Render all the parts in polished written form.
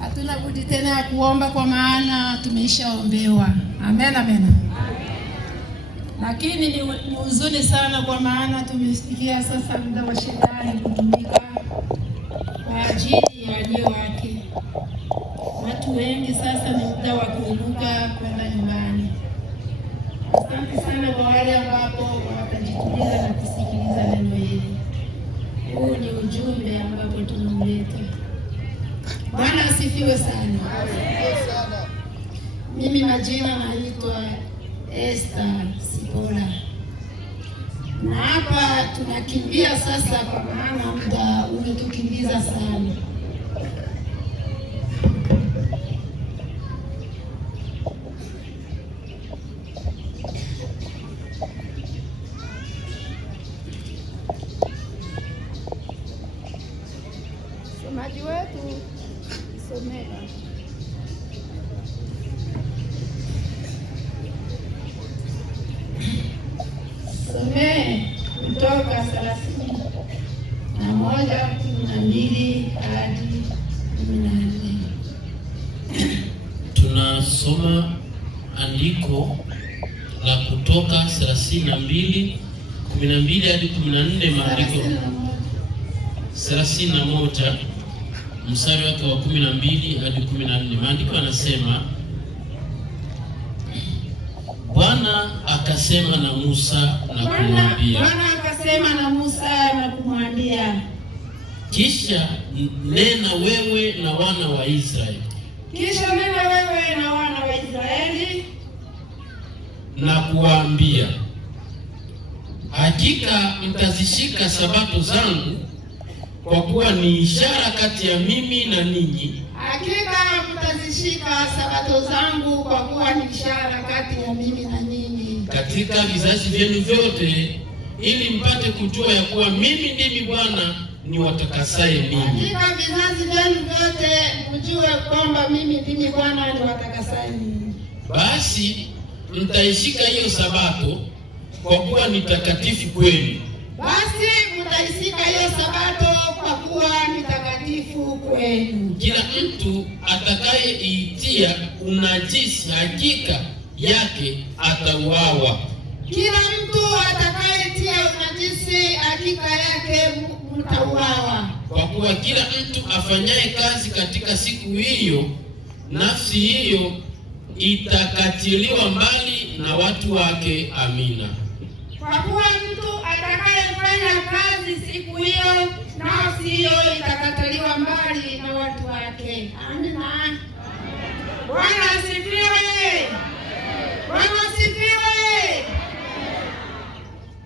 Hatuna budi tena ya kuomba kwa maana tumeishaombewa. Amen, amen. Lakini ni huzuni sana kwa maana tumesikia sasa muda wa shetani kutumika kwa ajili ya walio wake. Watu wengi sasa ni muda wa kuinuka kwenda nyumbani. Asante sana kwa wale ambapo watajituliza na kusikiliza neno hili. Huu ni ujumbe ambapo tunamleta. Bwana asifiwe sana. Mimi majina naitwa Esther Sipola. Na hapa tunakimbia sasa kwa maana muda umetukimbiza sana. Msomaji wetu somea. Somee kutoka 31:12 hadi 14. Tunasoma andiko la Kutoka 32:12 hadi 14, maandiko 31 mstari wake wa 12 hadi 14. Maandiko yanasema, Bwana akasema na Musa na kumwambia, kisha nena wewe na wana wa Israeli na kuwaambia, hakika mtazishika sabato zangu, kwa kuwa ni ishara kati ya mimi na ninyi. Hakika mtazishika sabato zangu, kwa kuwa ni ishara kati ya mimi na ninyi katika vizazi vyenu vyote, ili mpate kujua ya kuwa mimi ndimi Bwana niwatakasaye ninyi. Katika vizazi vyenu vyote mjue kwamba mimi ndimi Bwana niwatakasaye ninyi. Basi mtaishika hiyo sabato, kwa kuwa ni takatifu kwenu. Kwa kuwa ni takatifu kwenu. Kila mtu atakayeitia unajisi hakika yake atauawa. Kila mtu atakayetia unajisi hakika yake mtauawa. Kwa kuwa kila mtu afanyaye kazi katika siku hiyo, nafsi hiyo itakatiliwa mbali na watu wake. Amina. Kwa kuwa mtu atakayefanya kazi siku hiyo, nafsi hiyo itakatiliwa mbali na watu wake. Amina. Bwana asifiwe. Bwana asifiwe.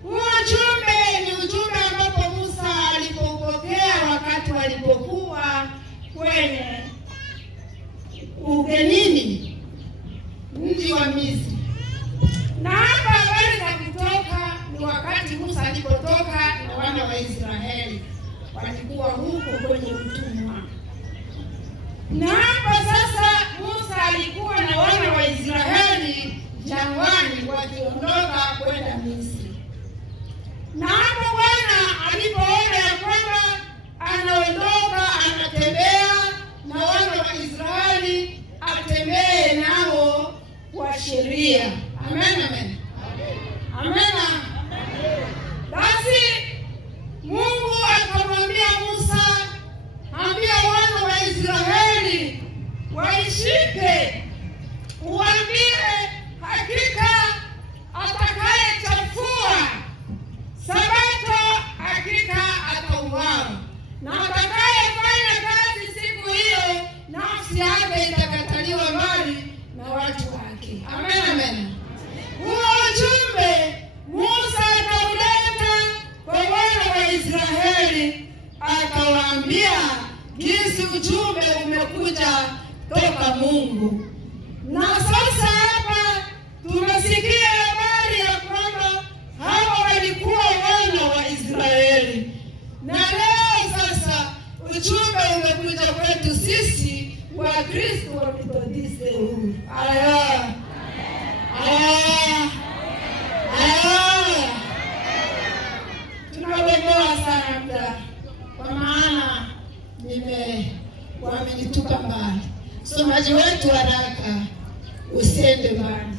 Huo ujumbe ni ujumbe ambapo Musa alipopokea wakati walipokuwa kwenye ugenini mji wa Misri. Na hapa habari za Kutoka ni wakati Musa alipotoka na wana wa Israeli walikuwa huko kwenye utumwa. Na hapa sasa Musa alikuwa na wana wa Israeli jangwani wakiondoka kwenda Misri. Na hapo Bwana alipoona ya kwamba anaondoka, anatembea na wana wa Israeli, atembee nao kwa sheria. Amen, amen. Amen. Basi Mungu akamwambia Musa, ambia wana wa Israeli waishike, uambie, hakika atakayechafua sabato hakika atauawa, na atakayefanya kazi siku hiyo, nafsi yake itakataliwa mbali na watu wake. Amen, amen. Huo ujumbe Musa akauleta kwa wana wa Israeli, akawaambia jinsi ujumbe umekuja toka Mungu. Na sasa hapa tumesikia habari ya kwamba hawa walikuwa wana wa Israeli, na leo sasa ujumbe umekuja kwetu sisi wa Kristo wa Methodiste huu. Aya. Tunagogoa sana muda, kwa maana amenitupa mbali. Somaji wetu haraka, usiende mbali.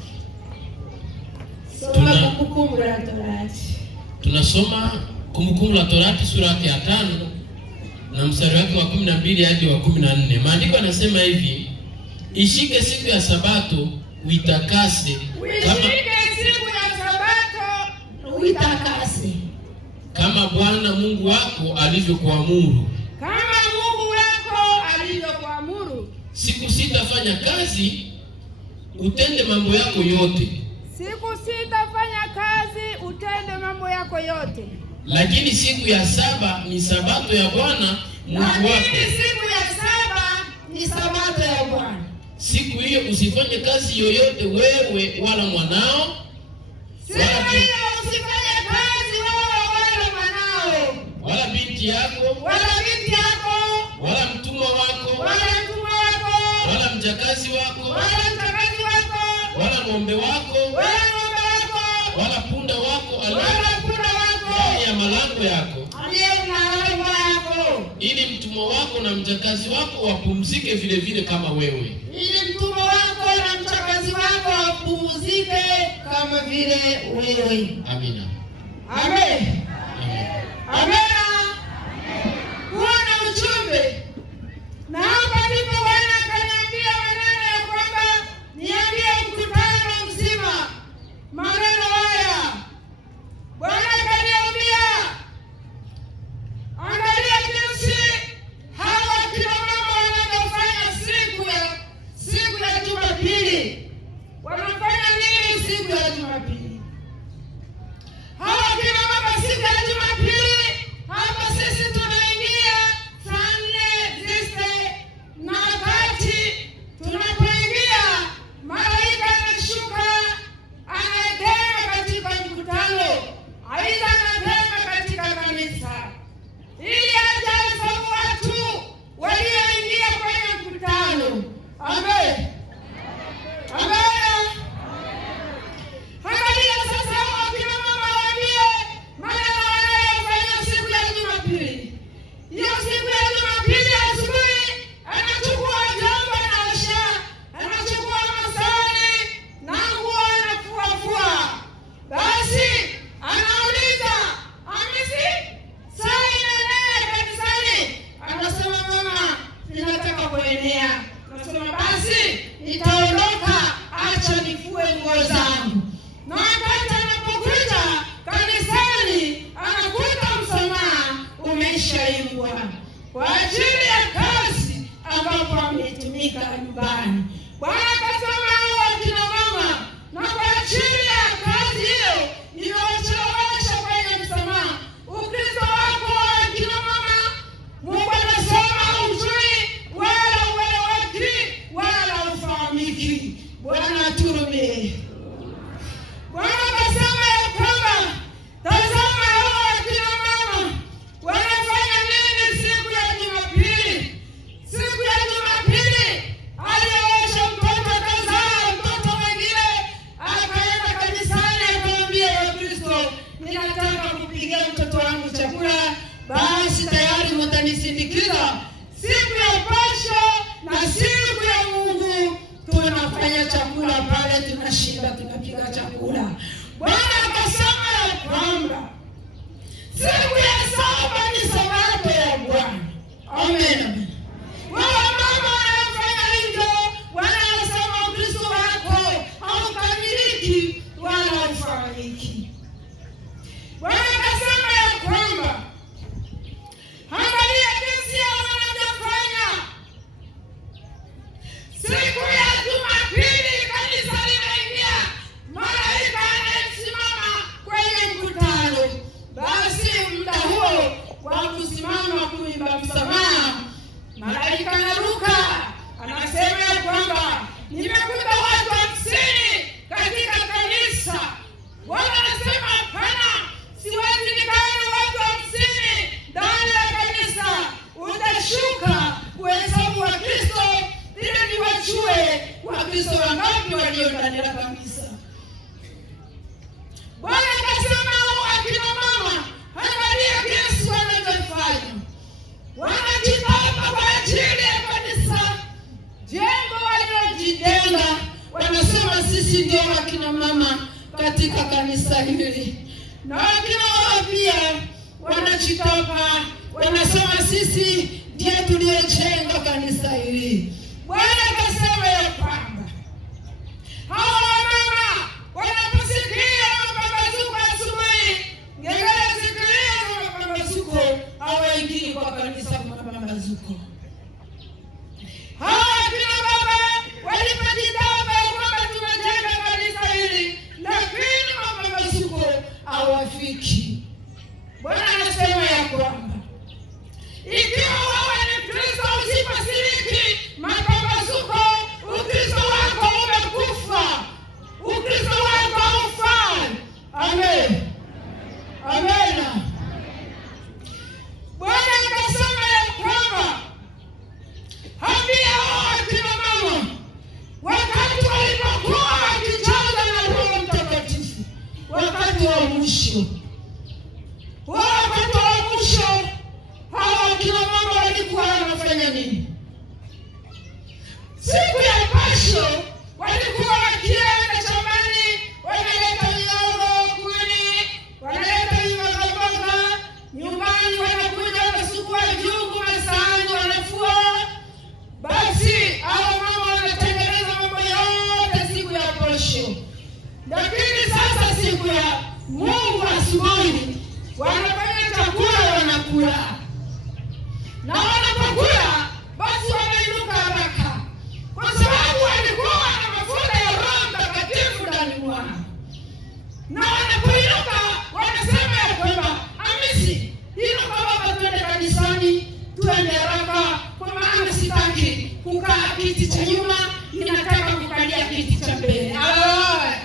Soma Kumbukumbu la Torati. Tunasoma Kumbukumbu la Torati sura ya 5 na mstari wake wa 12 hadi wa 14. Maandiko yanasema hivi: ishike siku ya Sabato uitakase, kama Bwana Mungu wako alivyokuamuru. Siku 6 fanya kazi, utende mambo yako yote. Siku 6 fanya kazi, utende mambo yako yote. Lakini siku ya 7 ni Sabato ya Bwana Mungu wako. Siku ya 7 ni Sabato ya Bwana. Siku hiyo usifanye kazi yoyote, wewe wala mwanao, wala binti yako, wala mtumwa wako, wala mjakazi wako, wala ng'ombe wako, wala punda wako aliye ya malango yako, ili mtumwa wako na mjakazi wako wapumzike vile vile kama wewe. Ili mtumwa wako na mjakazi wako wapumzike kama vile wewe. Amina. Amen. Amen. Bwana ujumbe. Na hapa ndipo Bwana akaniambia maneno ya kwamba niambie mkutano mzima maneno haya. Bwana akaniambia, angalia jinsi hawa kina mama wanavyofanya siku ya Jumapili. Wanafanya nini siku ya Jumapili? Hawa kina mama siku ya Jumapili, hapa sisi tunaingia saa 4 na wakati tunapoingia, malaika anashuka anaenda katika mkutano, aidha anaenda katika kanisa, ili aje ahesabu watu walioingia kwenye mkutano. Amen. Amen. Angalia sasa wakina mama waambie maneno wanayofanya siku ya Jumapili. Hiyo siku ya Jumapili asubuhi anachukua vyombo anaosha, anachukua masahani na nguo anafuafua. Basi anauliza, Hamisi, saa inaenea kanisani? Anasema, mama, ninataka kuenea. Anasema, basi nitaondoka, acha nifue nguo zangu. Na wakati anapokuja kanisani, anakuta msamaha umeshaimbwa kwa ajili ya kazi ambapo ametumika nyumbani. Bwana akasema hao kina mama, na kwa ajili ya kazi hiyo iliyochelewesha kwenye msamaha, Ukristo wako wa kina mama, Mungu anasema hujui wala ueleweki wala ufahamiki. Bwana aturumie. Bwana akasema ya kwamba, tazama hao akina mama wanafanya nini siku ya Jumapili. Siku ya Jumapili aliosha mtoto, akazaa mtoto mwingine, akaenda kanisani, akamwambia Wakristo, ninataka kupigia mtoto wangu chakula, basi tayari mtanisindikiza. Siku ya Pascha na siku ya Mungu tunafanya chakula pale, tunashinda tunapiga chakula. Bwana akasema ya kwamba siku ya 7 ni Sabato ya Bwana. Amen. Wao mama wanafanya hivyo, wanasema Ukristo wako haukamiliki wala haufahamiki. Bwana akasema ya kwamba, angalia jinsi wanavyofanya siku ya Jumapili. Kanisa linaingia, malaika anasimama kwenye mkutano. Basi muda huo wa kusimama kuimba msamaha, malaika anaruka, anasema ya kwamba, nimekuta watu 50 katika kanisa. Bwana anasema, hapana, siwezi nikaona watu 50 ndani ya kanisa. Utashuka kuhesabu Wakristo ili niwajue Wakristo wangapi walio ndani ya kanisa. Bwana akasema akina mama, angalia jinsi wanavyofanya. Wanajitapa kwa ajili ya kanisa. katika kanisa hili, na wengine wao pia wanajitoka, wanasema sisi ndiye tuliojenga kanisa hili. Bwana akasema ya kwamba hawa wamama wanaposikia mapambazuko asubuhi, ngengele zikilia mapambazuko, hawaingii kwa kanisa kwa mapambazuko. Hawa kina baba walipojitamba ya kwamba tumejenga kanisa hili, lakini mapambazuko hawafiki. Bwana anasema ya kwamba ikiwa wewe ni Kristo usipashiriki mapambazuko, Ukristo wako umekufa, Ukristo wako haufai. Amen. Amen. Bwana akasema ya kwamba ambia hao akina mama wakati walipokuwa wakijaza na Roho Mtakatifu, wakati wa mwisho, wakati wa mwisho, hawa akina mama walikuwa wanafanya nini? Siku ya Pasho walikuwa wakienda shambani, wanaleta mihogo, kuni, wanaleta mboga nyumbani, wanakuja wanasukua vyungu, masahani, wanafua. Basi hao mama wanatengeneza mambo yote siku ya Pasho. Lakini sasa siku ya Mungu asubuhi wanafanya chakula, wanakula, na wanapokula basi wanainuka haraka, kwa sababu walikuwa na mafuta ya Roho Mtakatifu ndani mwao. Na wanapoinuka wanasema ya kwamba Hamisi, inuka baba, tuende kanisani, tuende haraka, kwa maana sitaki kukaa kiti cha nyuma, ninataka kukalia kiti cha mbele. Haleluya.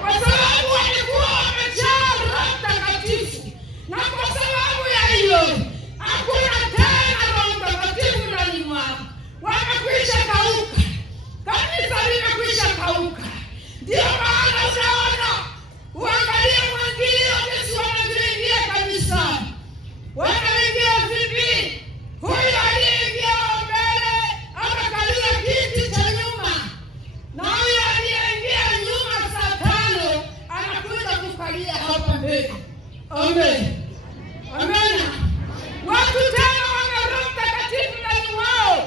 Kwa sababu walikuwa wamejaa Roho Mtakatifu, na kwa sababu ya hiyo hakuna tena Roho Mtakatifu ndani mwao. Wamekwisha kauka, kanisa limekwisha kauka. Ndio maana unaona, uangalie mwingilio jinsi wanavyoingia kanisani. Wanaingia vipi? Huyu aliyeingia mbele amekalia kiti cha nyuma, na huyu aliyeingia nyuma saa 5 anakuja kukalia hapa mbele. Amen. Amen. Watu tena wana Roho Mtakatifu ndani wao,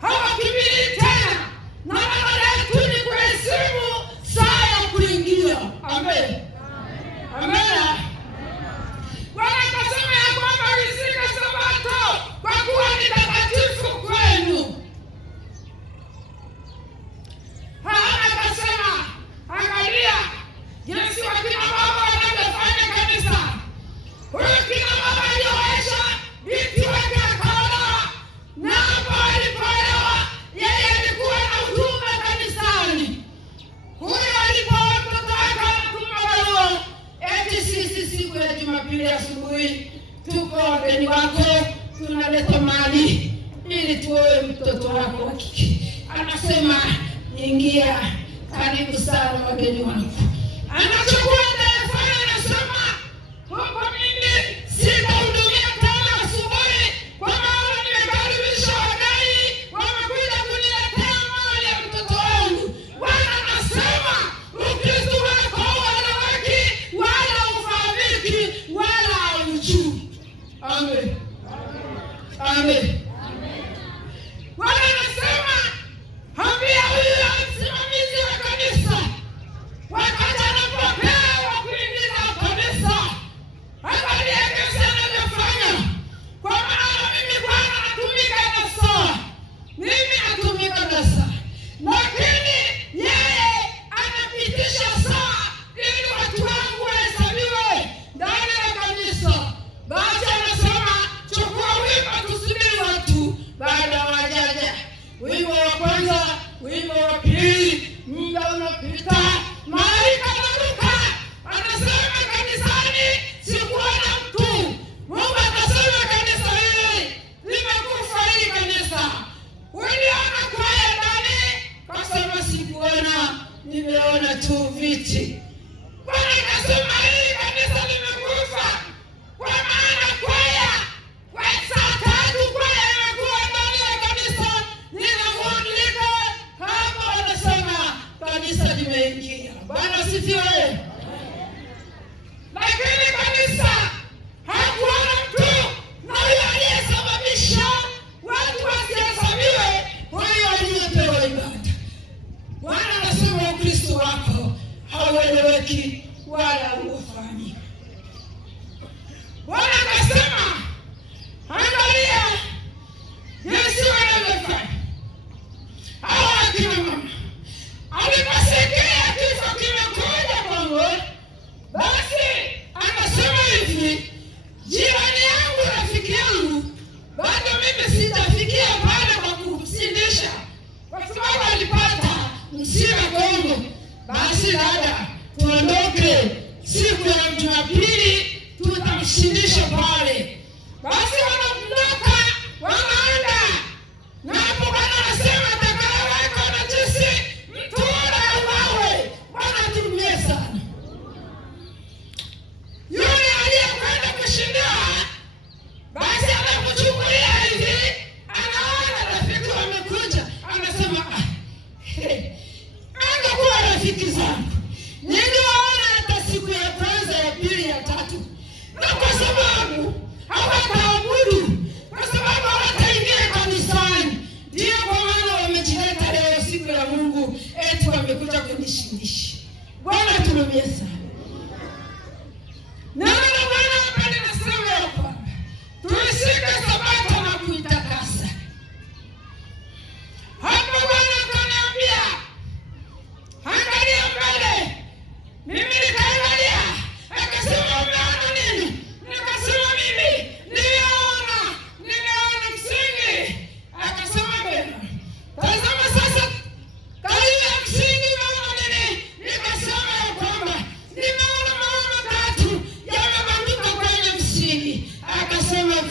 hawakimbii tena, na badala yetu ni kuheshimu saa ya kuingia. Amen. Amen. Bwana akasema ya kwamba uishike Sabato kwa kuwa ni takatifu kwenu. Akasema angalia jinsi wakina baba wanavyofanya kanisa. Huyu kina baba alioesha binti wake akaolewa, na hapo alipoolewa yeye alikuwa na huduma kanisani. Huyu alipooa mtoto wake anatuma barua, eti sisi siku ya Jumapili asubuhi tuko wageni wako, tunaleta mali ili tuoe mtoto wako wa kike. Anasema ingia, karibu sana wageni wako. Anachukua telefoni, anasema huko mimi sitahudumia tena asubuhi, kwa maana nimekaribisha wageni, wamekuja kuniletea mali ya mtoto wangu. Bwana anasema Ukristo wako haueleweki, wala haufahamiki, wala haujui. Amen. Amen. Bwana anasema ambia huyu msimamizi wa kanisa, wakati anapopewa kuingiza kanisa, angalia jinsi anavyofanya. Kwa maana mimi Bwana natumika na saa, mimi natumika na saa, lakini yeye anapitisha saa ili watu wangu wahesabiwe ndani ya kanisa. Basi anasema chukua wimbo, tusubiri watu baada wajaja. Wimbo wa kwanza, wimbo wa pili, muda unapita, malaika anaruka, anasema kanisani sikuona mtu. Mungu akasema kanisa hili limekufa, hili kanisa. Uliona kwaya ndani? Kasema sikuona, nimeona tu viti. Bwana akasema hili kanisa limekufa, kwa maana kwaya kwa saa 3 kwaya imekuwa ndani ya kanisa, linamulika hapo. Anasema kanisa limeingia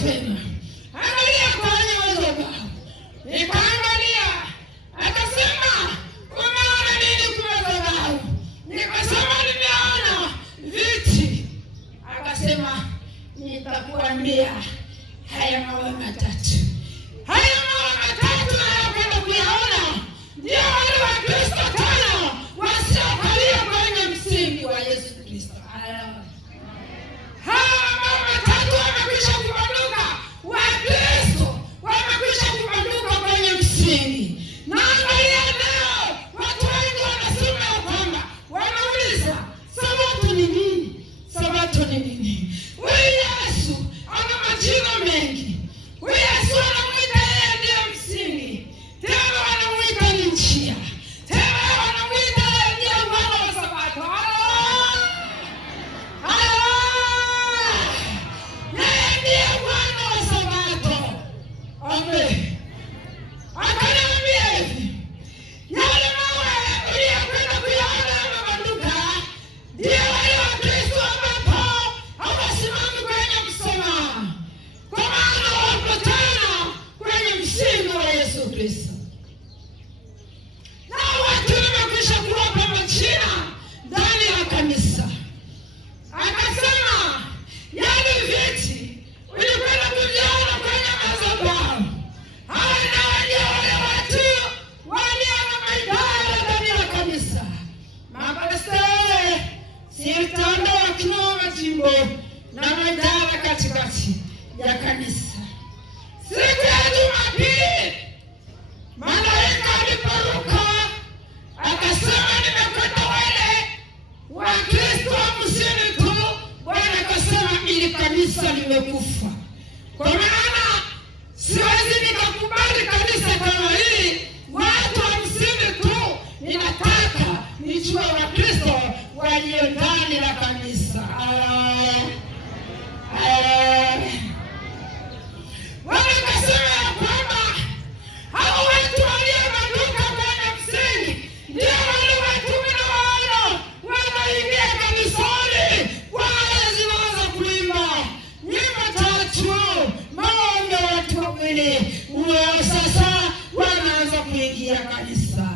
mapema, angalia kwenye madhabahu. Nikaangalia, akasema umeona nini kwa madhabahu? Nikasema nimeona viti. Akasema nitakuambia haya mawe matatu. Haya mawe matatu nayopenda kuyaona ndio wale wa Kristo tano wasiokalia kwenye msingi wa Yesu Kristo. Hawa mawe matatu wamekwisha kubanduka, Wakristo wamekwisha kubanduka kwenye msingi. Na angalia leo watu wengi wanasema ya kwamba, wanauliza Sabato ni nini? Sabato ni nini? Huyu Yesu ana majina mengi. Huyu Yesu anamwita yeye ndiye msingi, tena wanamwita ni njia, tena wanamwita yeye ndiye Bwana wa Sabato. Yeye ndiye Bwana wa Sabato. Amen. Akaniambia hivi, yale mawe uliyokwenda kuyaona yamebanduka ndio wale Wakristo ambapo hawasimami kwenye msamaha, kwa maana wako tena kwenye msingi wa Yesu Kristo. Na watu wamekwisha kuwapa majina ndani ya kanisa. Akasema yale viti ulikwenda kuviona kwenye madhabahu, hawa ndio wale watu walio na maidara ndani ya kanisa. Mapastore sitaondoa kiroho majimbo na maidara katikati ya kanisa. Siku ya Jumapili malaika aliporuka akasema nimekwenda wale Wakristo 50 tu. Bwana akasema ili kanisa limekufa. Kwa maana siwezi nikakubali kanisa kama hili watu 50 tu. Ninataka nijue Wakristo walio ndani la kanisa. Bwana akasema ya kwamba hao watu waliobanduka kwenye msingi ndio wale watu wanaingia kanisani, wale zinaanza kuimba nyimbo tatu, maombi watu wawili, sasa wanaanza kuingia kanisa.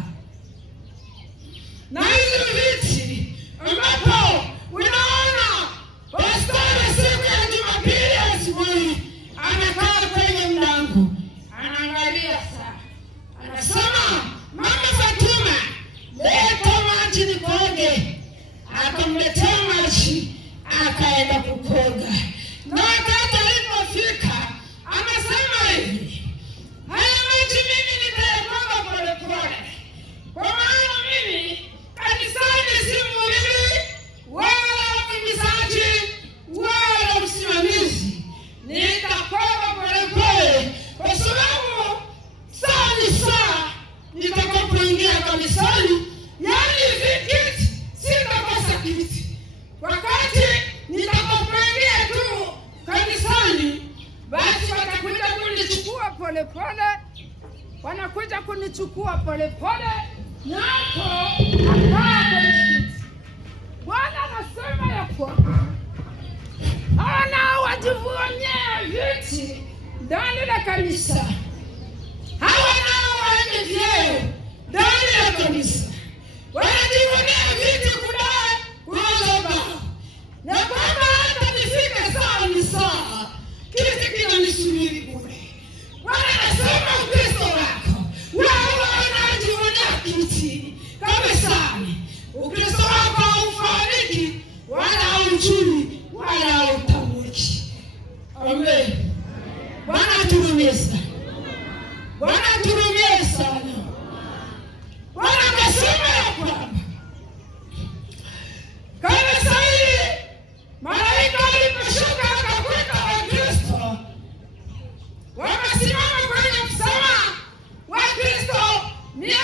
Na hizi viti ambapo unaona pastori siku ya Jumapili asubuhi anakaa kwenye mlango, anaangalia saa, anasema Mama Fatuma, leta maji nikoge. Akamletea maji, akaenda kukoga. Na wakati alipofika anasema hivi, haya maji mimi nitayakoga polepole, kwa maana mimi kanisani si mhubiri wala mwigizaji wala msimamizi. Nitakoga polepole kwa sababu saa ni saa nitakapoingia kanisani. Yaani vikiti sitakosa kiti. Wakati nitakapoingia tu kanisani, basi watakuja kunichukua polepole, wanakuja kunichukua polepole, na hapo akaa kwenye kiti. Bwana anasema ya kwamba hawa nao wajivunie viti ndani la kanisa. Hawa nao wenye vyeo ndani ya kanisa wanajivunia viti kudai madhabahu, na kwamba hata nifike saa ni saa, kiti kinanisubiri kule. Bwana anasema Ukristo wako wewe unajivunia kiti kanisani, Ukristo wako haufahamiki wala haujui wala hautambuliki. Amen. Bwana aturumie sana. Bwana aturumie sana. Bwana akasema ya kwamba kanisa hili malaika waliposhuka wakakuta Wakristo wamesimama kwenye msamaha. Wakristo 800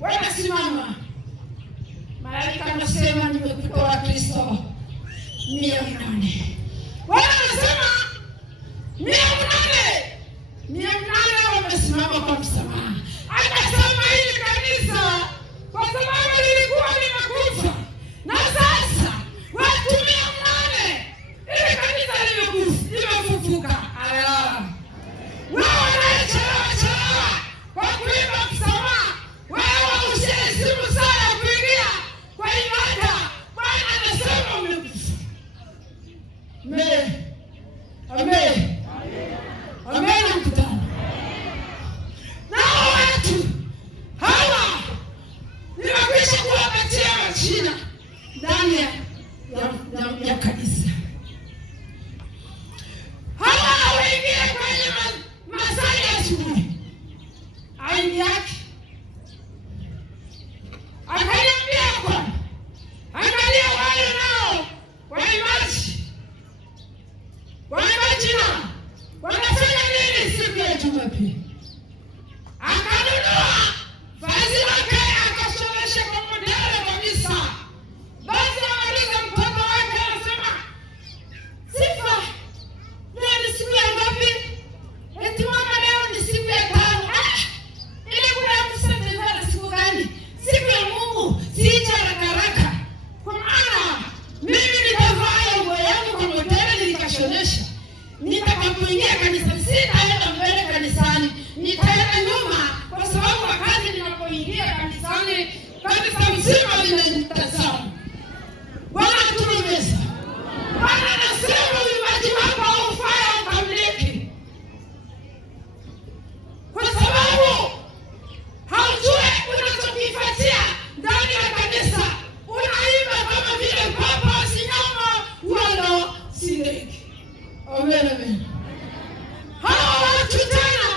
wamesimama. Malaika anasema nimekuta Wakristo 800. Bwana anasema 800 kanisa, sitaenda mbele kanisani, nitaenda nyuma, kwa sababu wakati ninapoingia kanisani, kanisa mzima linanitazama. Bwana tuwezeshe. Bwana anasema uimbaji wako haufai ukamiliki, kwa sababu haujui unachokifuatia ndani ya kanisa. Unaimba kama vile papa sinyama wala sindeki. Amen, amen. Hawa watu tena,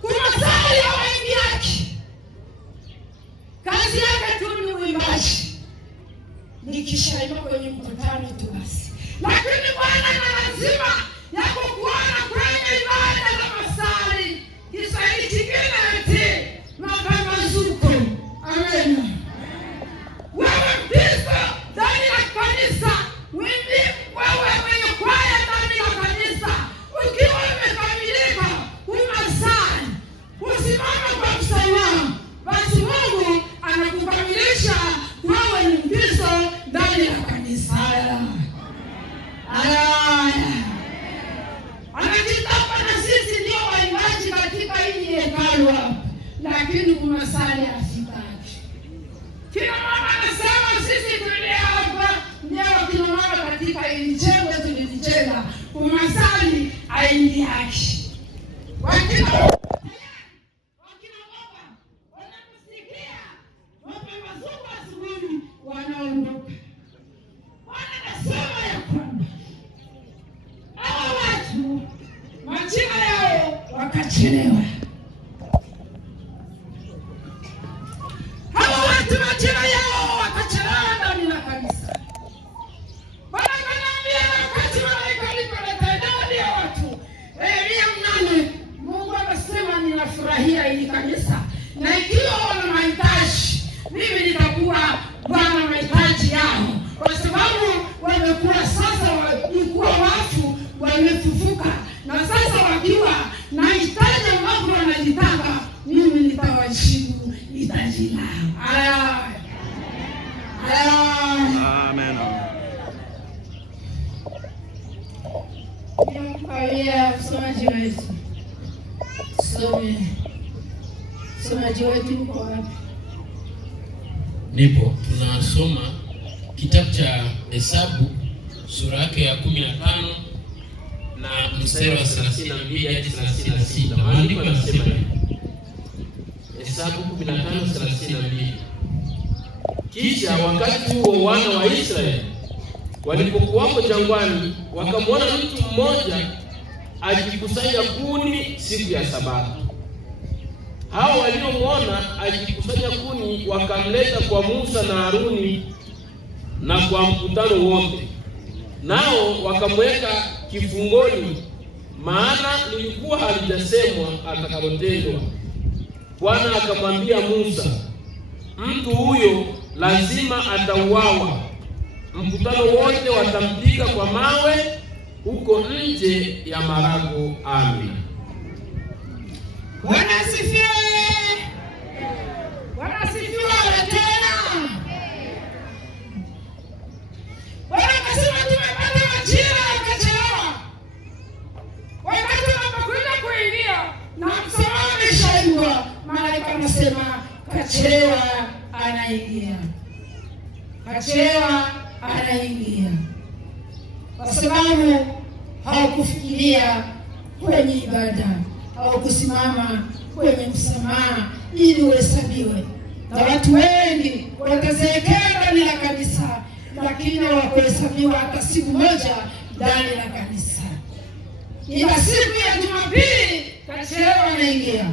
kuna saa ya waingiaji, kazi yake tu ni uimbaji, nikishaimba kwenye mkutano tu basi. Lakini Bwana na lazima yako kuona kwenye ibada za masali. Kiswahili kingine eti mapambazuko. Amen. Wewe Mkristo ndani ya kanisa, wewe mwenye kwaya ndani ya kanisa, ukiwa umekamilika umasali, usimama kwa msamaha, basi Mungu anakukamilisha wewe ni Mkristo ndani ya kanisa. Anajitapa na sisi ndio waimbaji katika hili hekalu hapa, lakini kumasali asitaki. Kila mama anasema sisi tulio hapa ndio kina mama katika hili jengo tulijenga, kumasali aingiachi. Wakina baba wanakusikia mapambazuko asubuhi wanaondoka. Bwana anasema ya kwamba hawa watu majina yao wakachelewa. Hawa watu majina yao wakachelewa ndani ya kanisa. Bwana ananiambia wakati malaika alipoleta idadi ya watu Elia 8, Mungu anasema ninafurahia hili kanisa, na ikiwa wana mahitaji, mimi nitakuwa Bwana mahitaji yao, kwa sababu wamekuwa sasa walikuwa wafu wamefufuka, na sasa wakiwa na hitaji ambapo wanajitanga, mimi nitawajibu hitaji lao. Amen. Nimkawia msomaji wetu. Msomaji wetu uko wapi? Nipo. Tunasoma kitabu cha Hesabu sura yake ya 15 na mstari wa 32 hadi 36. Maandiko yanasema hivi. Hesabu 15:32. Kisha wakati huo wana wa Israeli walipokuwapo jangwani, wakamwona mtu mmoja akikusanya kuni siku ya Sabato. Hao waliomwona akikusanya kuni wakamleta kwa Musa na Haruni na kwa mkutano wote, nao wakamweka kifungoni, maana lilikuwa halijasemwa atakalotendwa. Bwana akamwambia Musa, mtu huyo lazima atauawa. Mkutano wote watampiga kwa mawe huko nje ya marago. Amen. Bwana asifiwe. Bwana asifiwe tena. Bwana akasema tumepata majira yakachelewa. Wakati unapokwenda kuingia na msamaha umeshaibwa, malaika anasema kachelewa anaingia. Kachelewa anaingia. Kwa sababu haukufikiria kwenye ibada, haukusimama kwenye msamaha ili uhesabiwe. Na watu wengi watazeekea ndani ya kanisa, lakini hawakuhesabiwa hata siku moja ndani ya kanisa. Ila siku ya Jumapili kachelewa anaingia.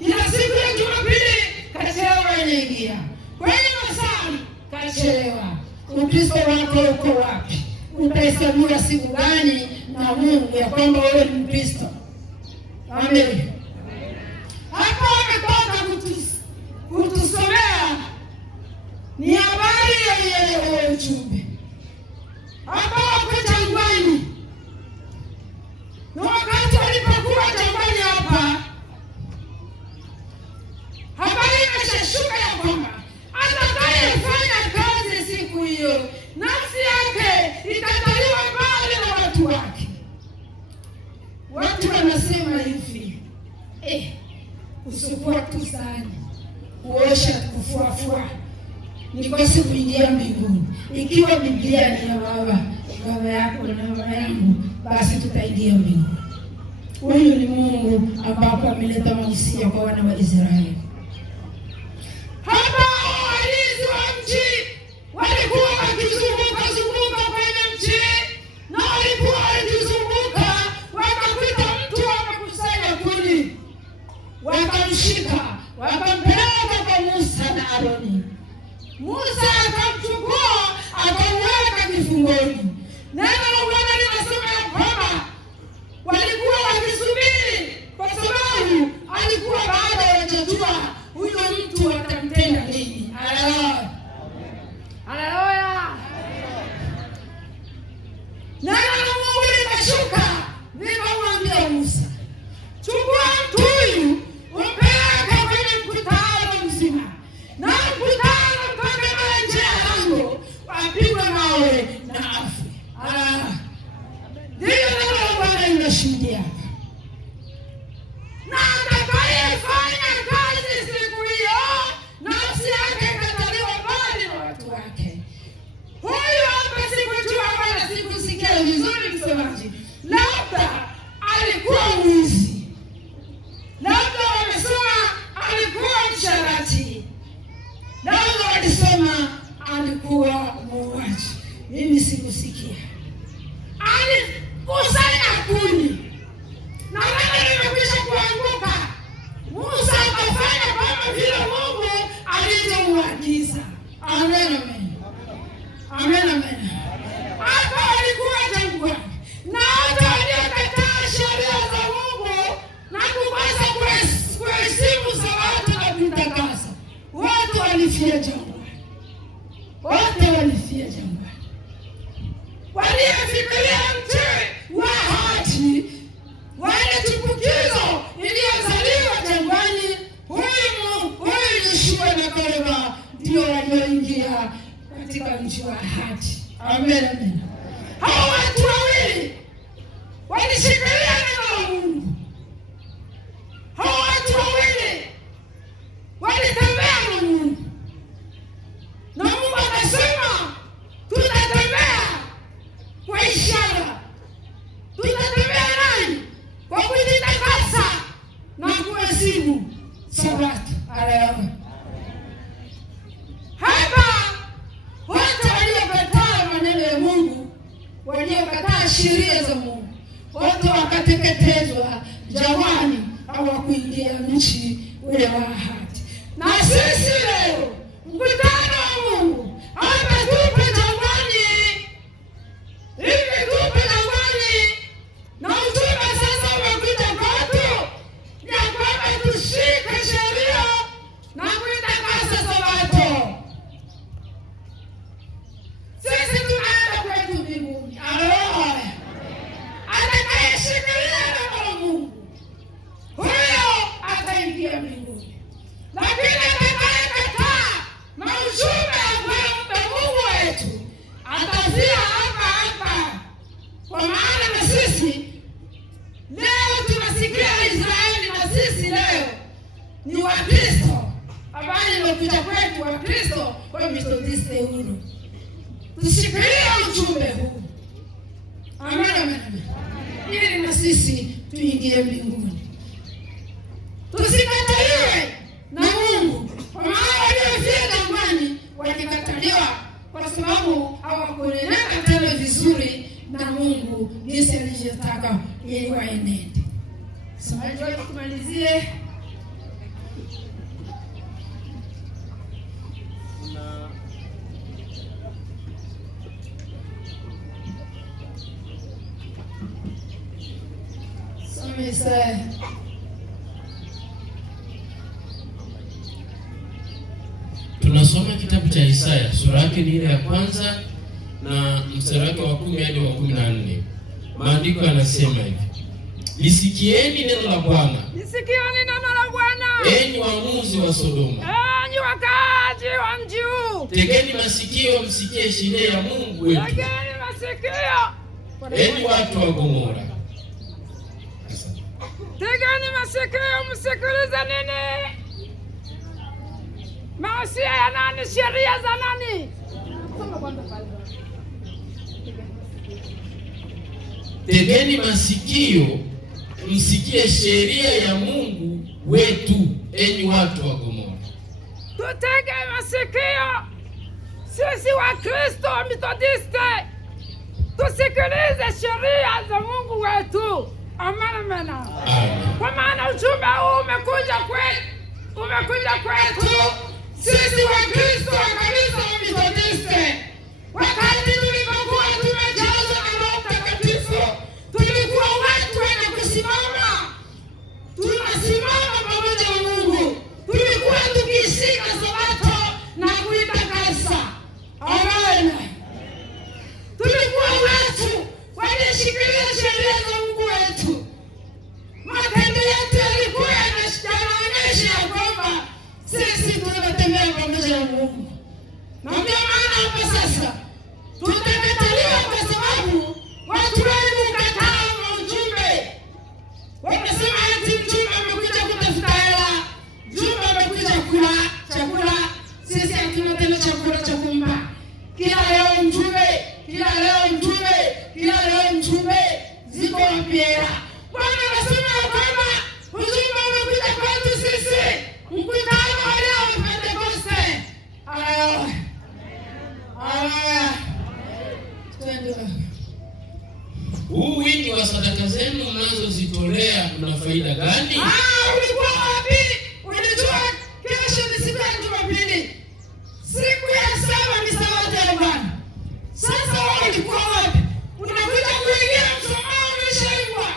Ila siku ya Jumapili kachelewa anaingia. Kwenye masali kachelewa. Ukristo wako uko wapi? Utahesabiwa siku gani na Mungu ya kwamba wewe ni Mkristo? Amen. Hapa wametoka kutusomea ni habari ya ujumbe. Hapa wako jangwani. Na wakati walipokuwa jangwani hapa, habari imeshashuka ya kwamba atakayefanya kazi siku hiyo, nafsi yake itataliwa mbali na watu wake. Watu wanasema hivi, kusukua tu sana, kuosha, kufuafua ni kwa sababu kuingia mbinguni. Ikiwa Biblia ni ya baba yako na mama yangu, basi tutaingia mbinguni. Huyu ni Mungu ambapo ameleta mausia kwa wana wa Israeli. Hapa walinzi wa mji walikuwa wakizunguka kwenye mji, na walikuwa wakizunguka, wakakuta mtu wakakusanya kuni, wakamshika, wakampeleka kwa Musa na Aroni. Musa akamchukua, akamweka kifungoni. Neno la Bwana linasema ya kwamba walikuwa wakisubiri, kwa sababu alikuwa bado hajajua huyo mtu atamtenda nini. Haleluya, haleluya. Neno la Mungu likashuka, likamwambia Musa, chukua mtu huyu umpeleke kwenye mkutano mzima, na mkutano mpaka nje ya lango, apigwe mawe na afe. Ndiyo neno la Bwana linashuhudia. Na atakayefanya kazi siku hiyo, nafsi yake ikataliwa mbali na watu wake. Huyu hapa sikujua wala sikusikia vizuri msemaji. Labda alikuwa mwizi, labda wamesema alikuwa msharati, labda walisema alikuwa muuaji. Mimi sikusikia. Alikusanya kuni na neno limekwisha kuanguka. Musa akafanya kama vile Mungu alivyomwagiza. Amen, amen. Amen, amen. Hapa walikuwa jangwani, na hata waliokataa sheria za Mungu na kukosa kuheshimu Sabato na kuitakasa, wote walifia jangwani. Wote walifia jangwani. Waliofikiria mti wa hati, wale chipukizo iliyozaliwa jangwani, huyu Yoshua na Kaleba ndio walioingia katika mji wa hati. Amen, amen. Hao watu wawili walishikilia neno la Mungu. Hao watu wawili walitembea na Mungu, na Mungu akasema tutatembea kwa ishara. Tutatembea nani? Kwa kujitakasa na kuheshimu Sabato. Haleluya. Hapa wote waliokataa maneno ya Mungu, waliokataa sheria za Mungu, wote wakateketezwa jangwani, hawakuingia nchi ule wa ahadi. Na sisi leo mkutano wa Mungu hapa tupo jangwani. Hivi tupo jangwani, na utume sasa umekuja kwetu ya kwamba tushike sheria na kuitakasa Sabato. Sisi tunaenda kwetu mbinguni. Haleluya. Atakayeshikilia neno la Mungu, huyo ataingia mbinguni. Lakini atakayekataa na ujumbe ambao Mungu wetu, atazia hapa. Kwa maana na sisi leo tunasikia Israeli, na sisi leo ni Wakristo ambao wamekuja kwetu, Wakristo kwa Methodisti huru. Tushikilie ujumbe huu. Amen, amen. Ili na sisi tuingie mbinguni. Tusikataliwe na Mungu, kwa maana waliofia jangwani walikataliwa kwa sababu hawakunena tena vizuri na Mungu jinsi alivyotaka ili waenende. Sasa tumalizie. Tunasoma kitabu cha Isaya, sura yake ni ile ya kwanza na mstari wake wa 10 hadi wa 14. Maandiko yanasema hivi: lisikieni neno la Bwana, lisikieni neno la Bwana, enyi waamuzi wa Sodoma, enyi wakaaji wa mji huu. Tegeni masikio msikie sheria ya Mungu wetu, tegeni masikio, enyi watu wa Gomora. Tegeni masikio msikilize nini? Mausia ya nani? Sheria za nani? Tegeni masikio msikie sheria ya Mungu wetu, enyi watu wa Gomora. Tutege masikio sisi wa Kristo wa Methodiste, tusikilize sheria za Mungu wetu. Amina. Kwa maana ujumbe huu umekuja kwetu sisi wa Kristo wa kanisa wa Methodiste. Wakati tulipokuwa tumejazwa na Roho Mtakatifu, tulikuwa watu wenye kusimama. Tunasimama pamoja na Mungu. Tulikuwa tukishika Sabato na kuitakasa. Amen. Tulikuwa watu walioshikilia sheria za Mungu wetu. Matendo yetu yalikuwa yanaonyesha kwamba sisi tunatembea pamoja na Mungu. Na ndio maana hapa sasa tutakataliwa kwa sababu watu wengi kataa ujumbe. Wanasema ati mjumbe amekuja kutafuta hela, mjumbe amekuja kula chakula. Sisi hatuna tena chakula cha kumpa. Kila leo mjumbe ziko wapi hela? Bwana anasema kwamba ujumbe umekuja kwetu sisi. Mkutano wa leo Pentekoste. Huu wingi wa sadaka zenu mnazozitolea kuna faida gani? Ulikuwa wapi? Unajua kesho ni siku ya Jumapili. Siku ya 7 ni Sabato ya Bwana. Sasa wewe ulikuwa wapi? Unakuja kuingia msamaha umeshaibwa.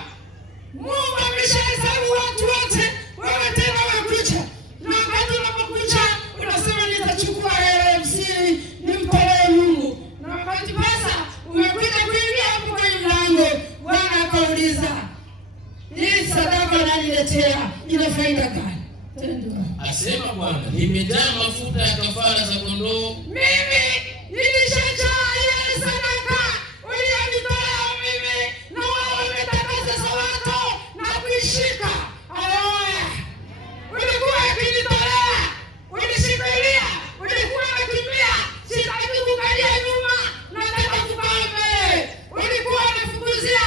Mungu ameshahesabu watu wote. Wewe tena unakuja. Na wakati unapokuja unasema nitachukua hela 50 nimtolee Mungu. Na wakati pesa umekuja kuingia hapo kwenye mlango, Bwana akauliza, hii sadaka unaniletea ina faida gani? Asema Bwana, nimejaa mafuta ya kafara za kondoo. Mimi nilishajaa ile sadaka uliyonitolea mimi, na wao wametakasa Sabato na kuishika. Haleluya! Ulikuwa ukinitolea, ulishikilia, ulikuwa unakimbia. Sitaki kukalia nyuma, nataka kukaa mbele. Ulikuwa unafukuzia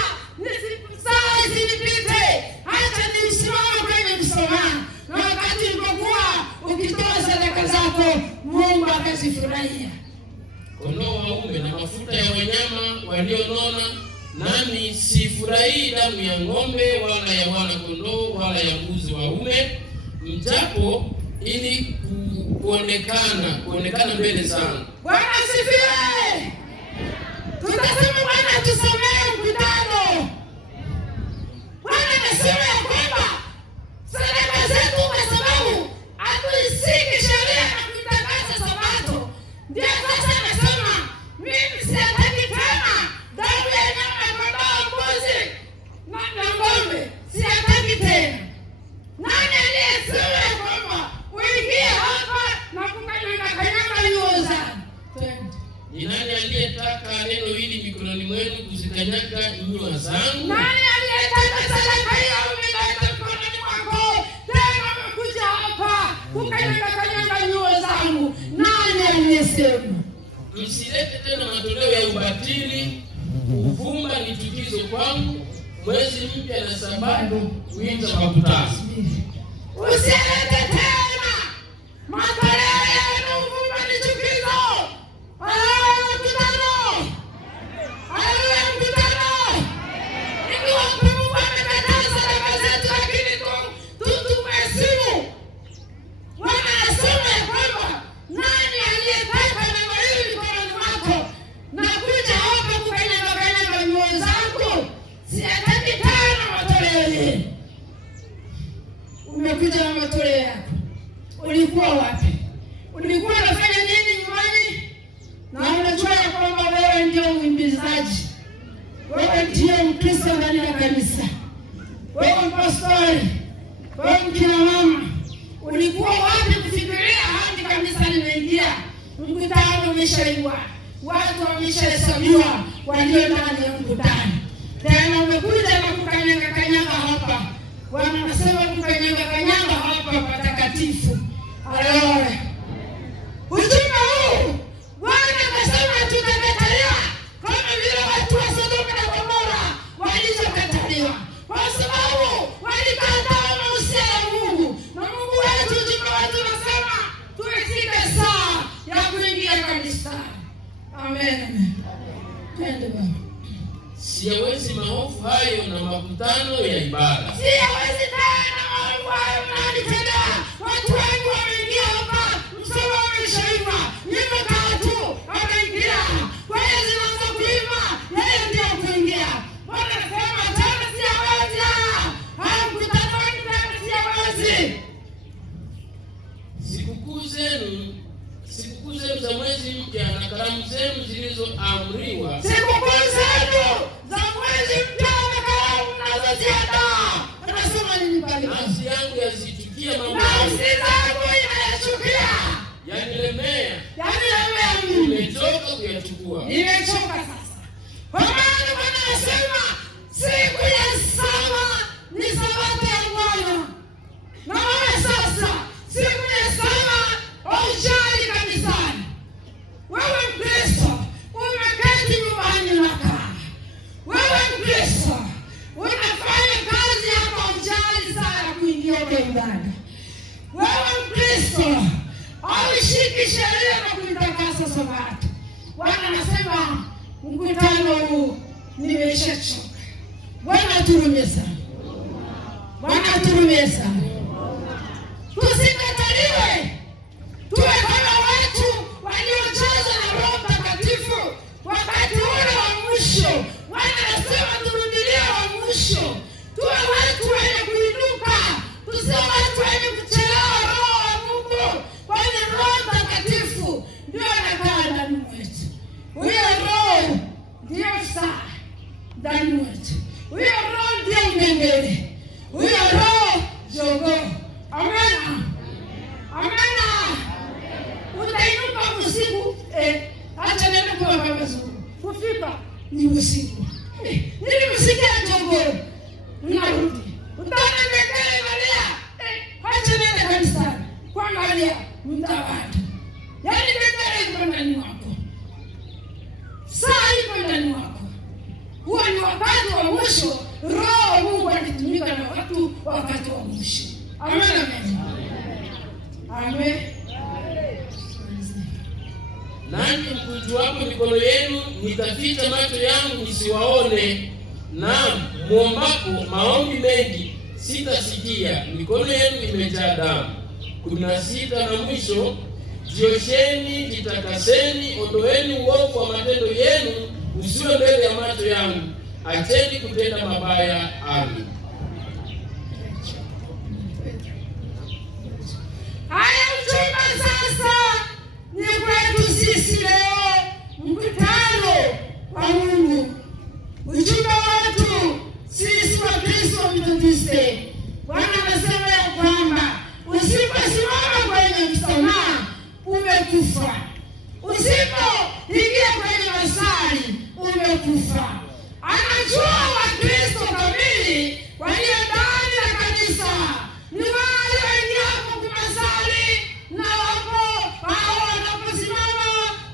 saa isinipite, acha nisimame kwenye msamaha. Na wakati ulipokuwa ukitoa sadaka zako, Mungu akazifurahia. Kondoo waume na mafuta ya wanyama walionona, nami sifurahii damu ya ng'ombe wala ya wana kondoo wala ya mbuzi waume, mjapo ili kuonekana mbele zangu. Bwana asifiwe. Tutasema Bwana tusamehe mkutano. Bwana anasema ya kwamba sadaka zetu kwa sababu hatuisiki sheria na kuitakasa Sabato. Ndio sasa anasema mimi sitaki tena damu ya nyama ya kondoo, mbuzi na ng'ombe. Sitaki tena. Nani aliyesema kwamba uingie hapa na kukanyaga nyuo zangu? Ni nani aliyetaka neno hili mikononi mwenu kuzikanyaga nyua zangu? Nani aliyetaka sadaka hiyo umilete mikononi mwako? Tena umekuja hapa kukanyaga nyuo zangu. Nani aliyesema? Msilete tena matoleo ya ubatili. Uvumba ni chukizo kwangu. Mwezi mpya na Sabato kuita makutano. Usilete tena matoleo yenu. Uvumba ni chukizo. Umekuja na matoleo yako. Ulikuwa wapi? Ulikuwa unafanya nini nyumbani? Na unajua ya kwamba wewe ndio mwimbizaji. Wewe ndio Mkristo ndani ya kanisa. Wewe mpastori. Wewe mkina mama. Ulikuwa wapi kufikiria hadi kanisa limeingia? Mkutano umeshaiwa. Watu wameshahesabiwa walio ndani ya mkutano. Tena umekuja na kukanyaga hapa. wanasema kukanyaga hapa patakatifu. Haleluya. Ujumbe huu Bwana akasema tutakataliwa kama vile watu wa Sodoma na Gomora walivyokataliwa, kwa sababu walikataa mausia ya Mungu. Na Mungu wetu, ujumbe wetu unasema tumefika saa ya kuingia kanisani. Amen. Twende Baba. Siyawezi maovu hayo na makutano ya ibada. Siyawezi tena maovu hayo mnanitendea. Watu wengi wameingia hapa, msoma wameshaiva, nimekaa tu, wameingia. Kwa hiyo zinaanza kuiva, yeye ndio kuingia. Bwana sema tena siyawezi haya mkutano wengi tena siyawezi. Sikukuu zenu za mwezi mpya na karamu zenu zilizoamriwa. Sikukuu zenu za mwezi mpya na karamu mnazoziandaa. Anasema nini pale? Nafsi yangu yazichukia mambo. Nafsi yangu inayachukia. Yanilemea. Nimechoka kuyachukua. Nimechoka sasa. Kwa maana Bwana anasema siku ya saba ni sabato ya Bwana. Na wewe sasa siku ya saba ujali kanisani. Wewe Mkristo umeketi nyumbani unakaa. Wewe Mkristo unafanya kazi hapa ujali saa ya kuingia kwa ibada. Wewe Mkristo haushiki sheria na kuitakasa Sabato. Bwana anasema mkutano huu nimeshachoka. Bwana aturumie sana. Bwana aturumie sana. Tusikataliwe. Tuwe kama watu waliojazwa na Roho Mtakatifu wakati ule wa mwisho. Bwana anasema turudilie wa mwisho. Tuwe watu wenye kuinuka. Tusiwe watu wenye kuchelewa Roho wa Mungu. Kwani Roho Mtakatifu ndio anakaa ndani mwetu. Huyo Roho ndio saa ndani mwetu. Huyo Roho ndio ngengere. Huyo Roho jogoo. Amen. Amen. Utainuka usiku, acha neno kwa baba zangu. Kufika ni usiku. Nilimsikia jogoo. Narudi. Utaona ngengere Maria. Acha neno kanisani. Kuangalia mtawatu. Yaani ngengere iko ndani wako. Saa iko ndani wako. Huo ni wakati wa mwisho. Roho wa Mungu anatumika na watu wakati wa mwisho. Amen. Amen. Amen. Nanyi mkunjuapo mikono yenu, nitaficha macho yangu nisiwaone. Naam, muombapo maombi mengi, sitasikia. Mikono yenu imejaa damu. 16 na mwisho, jiosheni, jitakaseni, ondoeni uovu wa matendo yenu, usiwe mbele ya macho yangu. Acheni kutenda mabaya. Amen. Haya, ujumbe sasa ni kwetu sisi leo, mkutano wa Mungu. Ujumbe wetu sisi wa Kristo Mtutiste. Bwana anasema ya kwamba usiposimama kwenye msamaha umekufa. Usipoingia kwenye masali umekufa. Anajua Wakristo kamili walio ndani ya kanisa ni wale waingiapo kumasali na wapo hao wanaposimama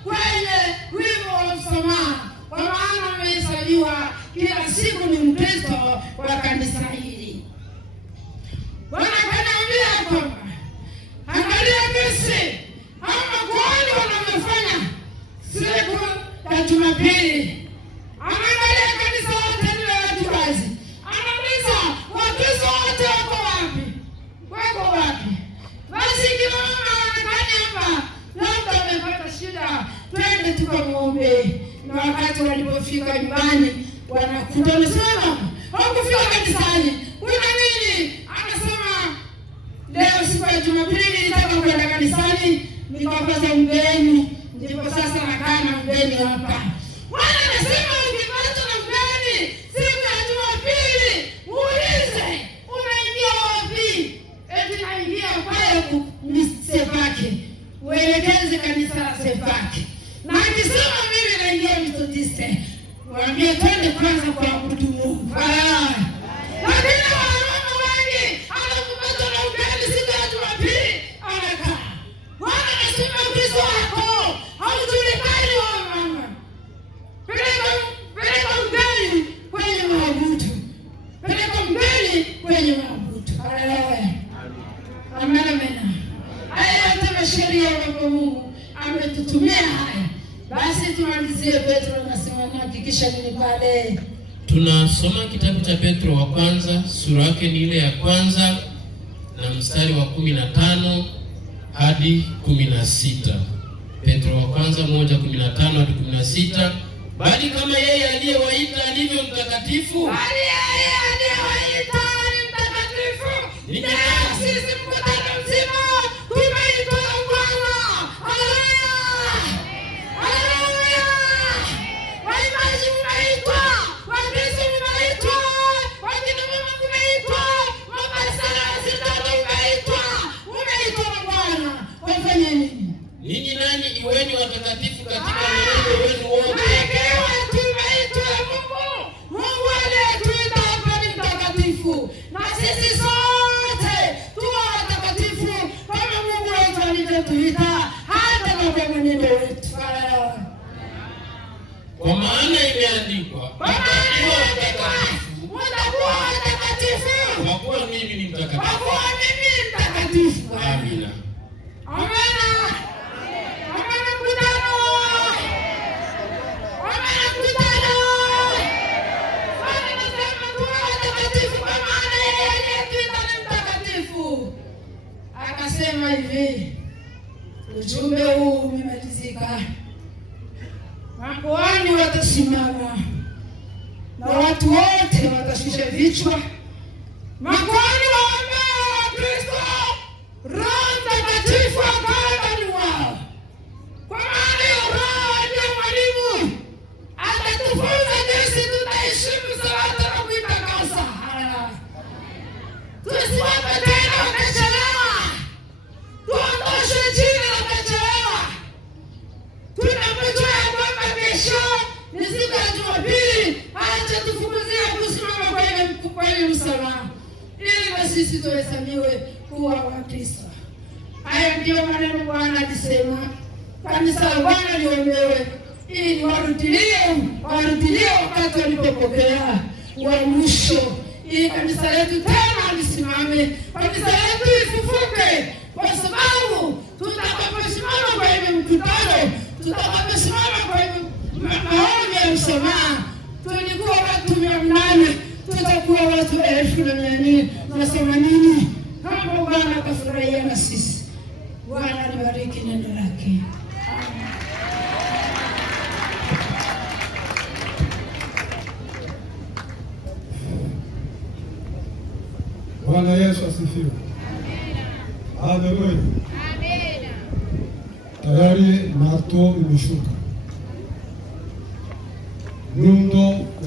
kwenye wimbo wa msamaha, kwa maana wamehesabiwa kila siku ni Mkristo wa kanisa hili. Bwana kaniambia kwamba angalia Misri, hao makuhani wanavyofanya siku ya Jumapili. Anaangalia kanisa wote ni watu wazi. Anauliza Wakristo wote wako wapi? Wako wapi? Basi kila mama anaonekana hapa labda wamepata shida, twende tukamwombe. Na wakati walipofika nyumbani wanakuta wamesema hawakufika kanisani. Kuna nini? Anasema leo siku ya Jumapili nilitaka kwenda kanisani, nikapata mgeni, ndipo sasa nakaa na mgeni hapa. Bwana anasema ukipata na mgeni siku ya Jumapili, muulize unaingia wapi? Eti naingia pale Sepake. Uelekeze kanisa la Sepake. Na akisema mimi naingia Methodiste, waambie twende kwanza kwa kuabudu Mungu. Lakini wanaume wengi wenye mabutu. Haleluya. Amen, amen. Haya yote sheria ya Mungu ametutumia haya. Basi tumalizie. Petro anasema hakikisha nini pale? Tunasoma kitabu cha Petro wa kwanza, sura yake ni ile ya kwanza na mstari wa 15 hadi 16. Petro wa kwanza 1:15 hadi 16. Bali kama yeye aliyewaita alivyo mtakatifu, bali yeye aliyewaita ni mtakatifu, na sisi mkutano mzima tumeitwa na Bwana. Haleluya, haleluya. Waimbaji mmeitwa, wakristo mmeitwa, wakina mama mmeitwa, mapastora wasitano mmeitwa na Bwana. Wafanye nini? ninyi nani iweni watakatifu katika mwenendo wenu wote. Mungu aliyetuita hapa ni mtakatifu, na sisi sote tuwe watakatifu kama Mungu wetu alivyotuita, hata kwa mwenendo wetu. Kwa maana imeandikwa, mtakuwa watakatifu, kwa kuwa mimi ni mtakatifu. Amina. Akasema hivi, ujumbe huu umemalizika. Makuhani watasimama na watu wote watashusha vichwa. Makuhani waombea Kristo, Roho Mtakatifu akae ndani wao, kwa maana Roho ndiye mwalimu, atatufunza jinsi tutaheshimu Sabato na kuitakasa. Tusiwape tena wakachelewa, tuondoshe chini wakachelewa. Tunapojua ya kwamba kesho ni siku ya Jumapili, acha tufumuzie kusimama kwenye msamaha, ili na sisi tuhesabiwe kuwa Wakristo. Haya ndiyo maneno Bwana alisema, kanisa la Bwana liombewe ili warudilie wakati walipopokea wa mwisho, ili kanisa letu tena lisimame, kanisa letu ifufuke, kwa sababu tutakaposimama kwenye mkutano, tutakaposimama kwenye maombi ya msamaha, tulikuwa watu 800, tutakuwa watu 1480. Hapo Bwana akafurahia na sisi. Bwana alibariki neno lake. Bwana Yesu asifiwe. Haleluya. Amina. Tayari marto imeshuka. Nyundo